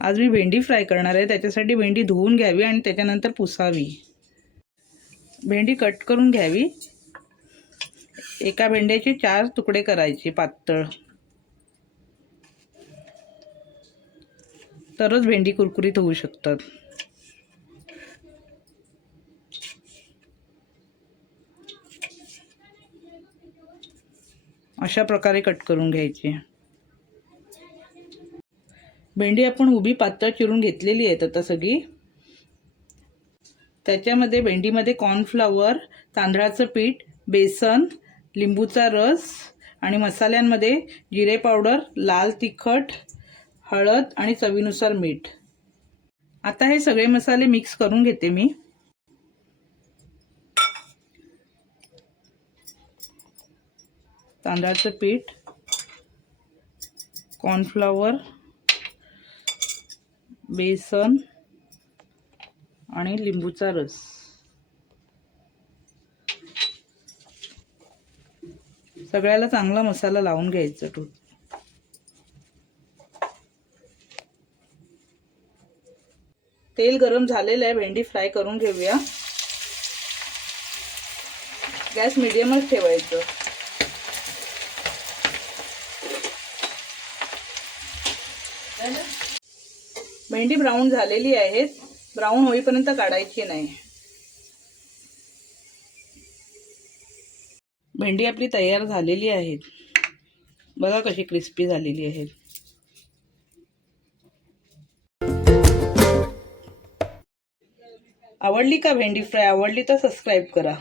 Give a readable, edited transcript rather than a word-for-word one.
आज मी भेंडी फ्राय करणार आहे। त्याच्यासाठी भेंडी धुवून घ्यावी आणि त्याच्यानंतर पुसावी। भेंडी कट करून घ्यावी। एका भेंड्याचे 4 तुकडे करायचे पातळ, तरच भेंडी कुरकुरीत होऊ शकतात। अशा प्रकारे कट करून घ्यायची। भेंडी आपण उभी पातळ चिरून घेतलेली आहे आता सगळी। त्याच्यामध्ये भेंडीमध्ये कॉर्नफ्लॉवर, तांदळाचं पीठ, बेसन, लिंबूचा रस आणि मसाल्यांमध्ये जिरे पावडर, लाल तिखट, हळद आणि चवीनुसार मीठ। आता हे सगळे मसाले मिक्स करून घेते मी। तांदळाचं पीठ, कॉर्नफ्लॉवर, बेसन आणि लिंबूचा रस। सगळ्याला चांगला मसाला लावून घ्यायचा। तेल गरम झालेलं आहे, भेंडी फ्राय करून घेऊया। गॅस मीडियमच ठेवायचं। भेंडी ब्राऊन झालेली आहे, ब्राऊन होईपर्यंत काढायची नाही। भेंडी आपली तयार झालेली आहे, बघा कशी क्रिस्पी झालेली आहे। आवडली का भेंडी फ्राय? आवडली तर सबस्क्राइब करा।